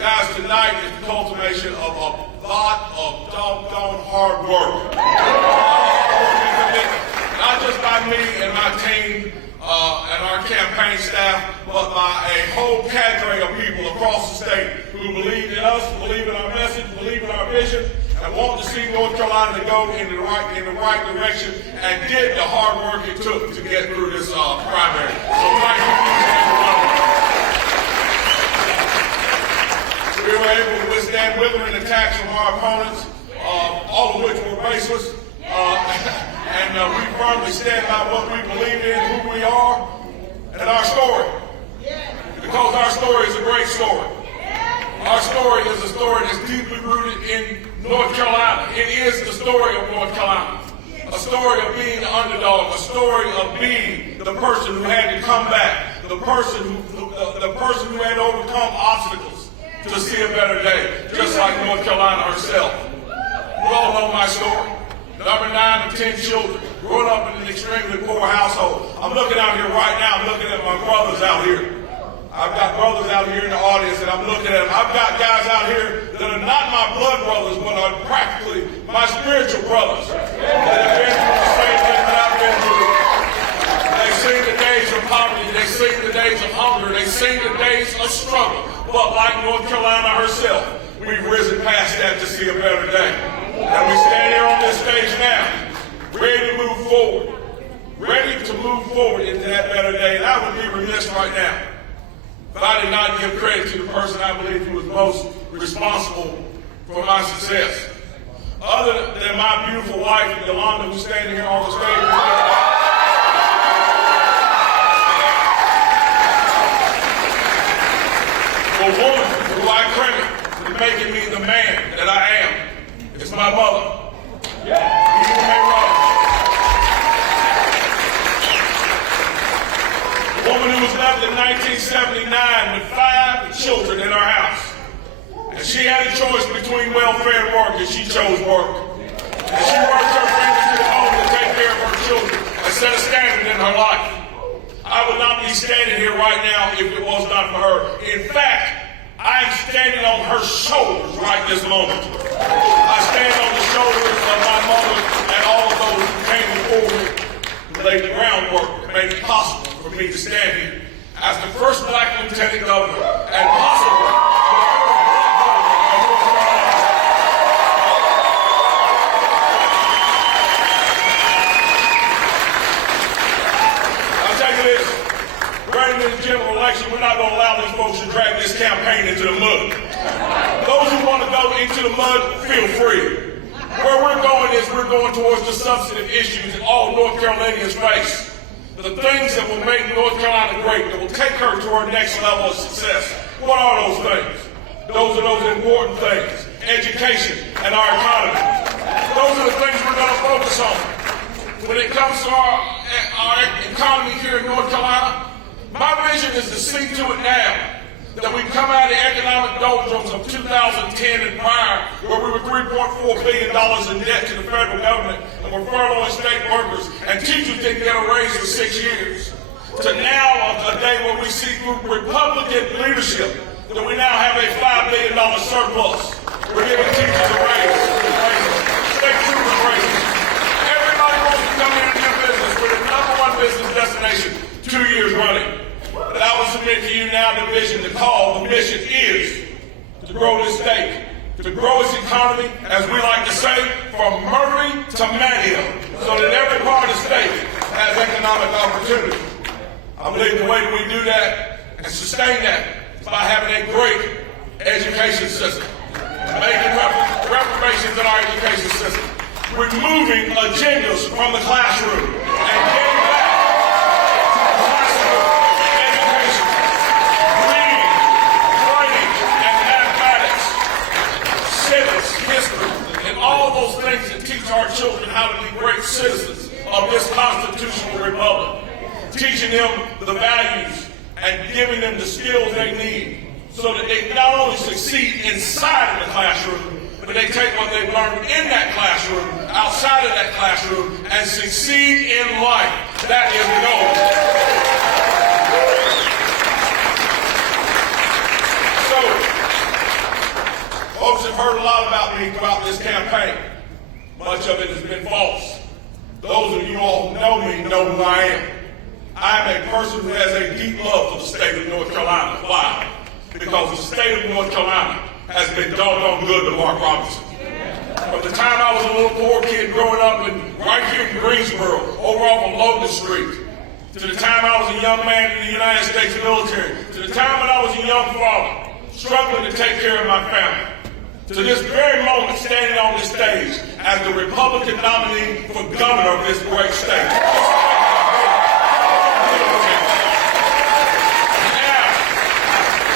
Guys, tonight is the culmination of a lot of doggone hard work. Not just by me and my team and our campaign staff, but by a whole cadre of people across the state who believe in us, believe in our message, believe in our vision, and want to see North Carolina to go in the right direction, and did the hard work it took to get through this primary. So thank you, everyone. We were able to withstand withering attacks from our opponents, all of which were baseless. And we firmly stand by what we believe in, who we are, and our story. Because our story is a great story. Our story is a story that's deeply rooted in North Carolina. It is the story of North Carolina. A story of being the underdog, a story of being the person who had to come back, the person who had to overcome obstacles to see a better day, just like North Carolina herself. You all know my story. Number 9 of 10 children, growing up in an extremely poor household. I'm looking out here right now, I'm looking at my brothers out here. I've got brothers out here in the audience, and I'm looking at them. I've got guys out here that are not my blood brothers, but are practically my spiritual brothers that have been through the same thing that I've been through. They've seen the days of poverty, they've seen the days of hunger, they've seen the days of struggle. But like North Carolina herself, we've risen past that to see a better day. And we stand here on this stage now, ready to move forward, into that better day. And I would be remiss right now if I did not give credit to the person I believe who was most responsible for my success. Other than my beautiful wife, Yolanda, who's standing here on the stage. A woman who I credit for making me the man that I am. It's my mother. Eva May Roberts. A woman who was left in 1979 with 5 children in her house. And she had a choice between welfare and work, and she chose work. And she worked her fingers to the bone to take care of her children and set a standard in her life. I would not be standing here right now if it was not for her. In fact, I am standing on her shoulders right this moment. I stand on the shoulders of my mother and all of those who came before me, who laid the groundwork and made it possible for me to stand here as the first black lieutenant governor and possibly the first black governor of North Carolina. I'll tell you this. Running in the general election, we're not going to allow these folks to drag this campaign into the mud. Those who want to go into the mud, feel free. Where we're going is we're going towards the substantive issues that all North Carolinians face. The things that will make North Carolina great, that will take her to her next level of success. What are those things? Those are those important things. Education and our economy. Those are the things we're going to focus on. When it comes to our economy here in North Carolina, my vision is to see to it now that we come out of the economic doldrums of 2010 and prior, where we were $3.4 billion in debt to the federal government, and we're furloughing state workers, and teachers didn't get a raise for 6 years, to now a day where we see through Republican leadership that we now have a $5 billion surplus. We're giving teachers a raise, state troopers raises. Everybody wants to come in and do business. We're the #1 business destination 2 years running. But I will submit to you now the vision, the call, the mission is to grow this state, to grow its economy, as we like to say, from Murray to Manteo, so that every part of the state has economic opportunity. I believe the way that we do that and sustain that is by having a great education system, making reformations in our education system, removing agendas from the classroom, and getting back all those things that teach our children how to be great citizens of this constitutional republic. Teaching them the values and giving them the skills they need so that they not only succeed inside of the classroom, but they take what they've learned in that classroom, outside of that classroom, and succeed in life. That is the goal. So, Folks have heard a lot about me throughout this campaign. Much of it has been false. Those of you all who know me know who I am. I am a person who has a deep love for the state of North Carolina. Why? Because the state of North Carolina has been doggone good to Mark Robinson. From the time I was a little poor kid growing up right here in Greensboro, over off of Logan Street, to the time I was a young man in the United States military, to the time when I was a young father, struggling to take care of my family, to this very moment standing on this stage as the Republican nominee for governor of this great state. Now,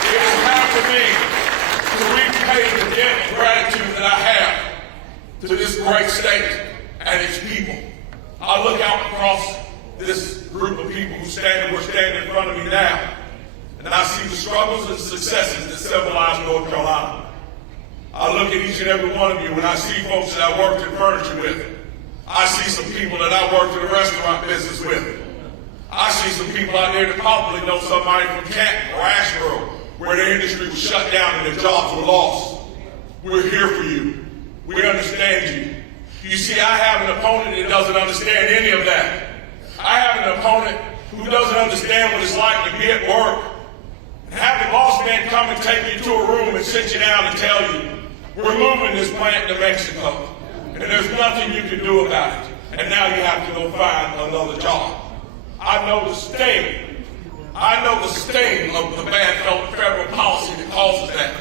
it is time for me to repay the debt of gratitude that I have to this great state and its people. I look out across this group of people who are standing in front of me now, and I see the struggles and successes that symbolize North Carolina. I look at each and every one of you and I see folks that I worked in furniture with. I see some people that I worked in the restaurant business with. I see some people out there that probably know somebody from Canton or Asheboro where their industry was shut down and their jobs were lost. We're here for you. We understand you. You see, I have an opponent that doesn't understand any of that. I have an opponent who doesn't understand what it's like to be at work and have the boss man come and take you to a room and sit you down and tell you, we're moving this plant to Mexico, and there's nothing you can do about it, and now you have to go find another job. I know the sting. I know the sting of the bad federal policy that causes that.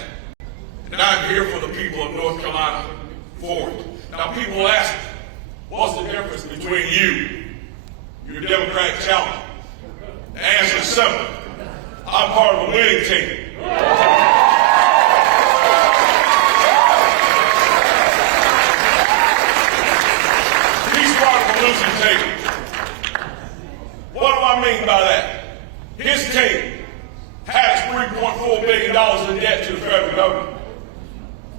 And I'm here for the people of North Carolina for it. Now people ask, what's the difference between you, your Democratic challenger? The answer is simple. I'm part of a winning team. He's part of a losing team. What do I mean by that? His team has $3.4 billion in debt to the federal government.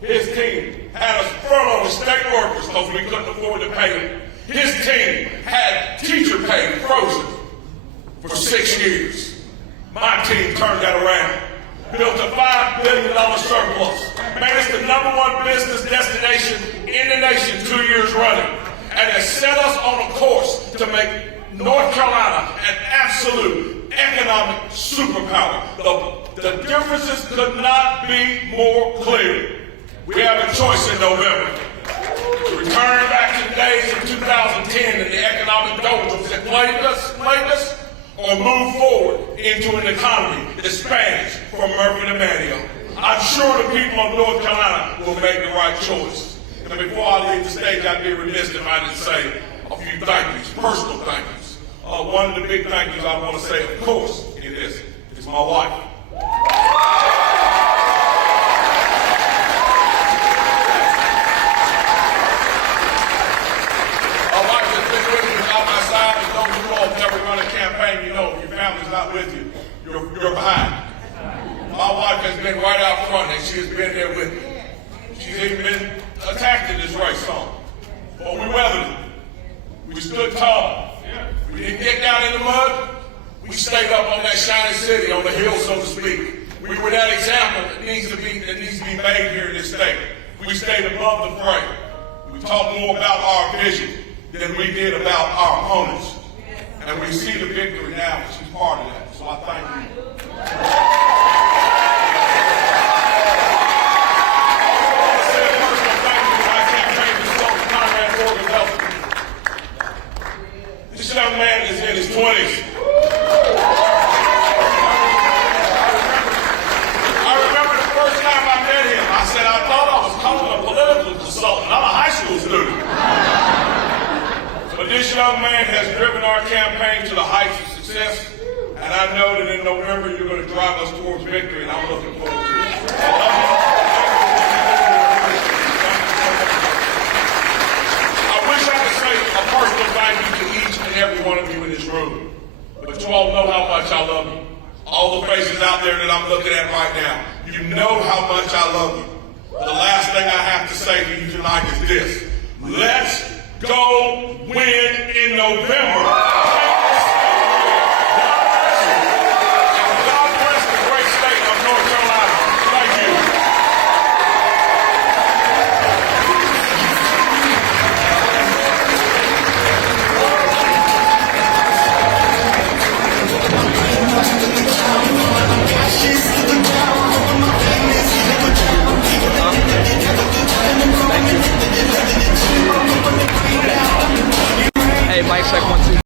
His team had us furlough state workers because we couldn't afford to pay them. His team had teacher pay frozen for 6 years. My team turned that around, built a $5 billion surplus, made us the #1 business destination in the nation 2 years running, and has set us on a course to make North Carolina an absolute economic superpower. The differences could not be more clear. We have a choice in November. To return back to the days of 2010 and the economic doldrums that plagued us, or move forward into an economy that spans from Murphy to Manio. I'm sure the people of North Carolina will make the right choice. And before I leave the stage, I'd be remiss if I didn't say a few thank yous, personal thank yous. One of the big thank yous I want to say, of course, is my wife. Not with you, you're behind. My wife has been right out front and she has been there with me. She's even been attacked in this race some. But we weathered it. We stood tall. We didn't get down in the mud. We stayed up on that shiny city, on the hill, so to speak. We were that example that needs to be made here in this state. We stayed above the fray. We talked more about our vision than we did about our opponents. And we see the victory now, and she's part of that. So I thank you. I want to say a personal thank you to my campaign consultant, Conrad Morgan. This young man is in his 20s. I remember the first time I met him, I said, I thought I was calling a political consultant. I'm a high school student. But this young man has driven our campaign to the heights of success, and I know that in November you're going to drive us towards victory, and I'm looking forward to it. I wish I could say a personal thank you to each and every one of you in this room, but you all know how much I love you. All the faces out there that I'm looking at right now, you know how much I love you. The last thing I have to say to you tonight is this: let's go win in November.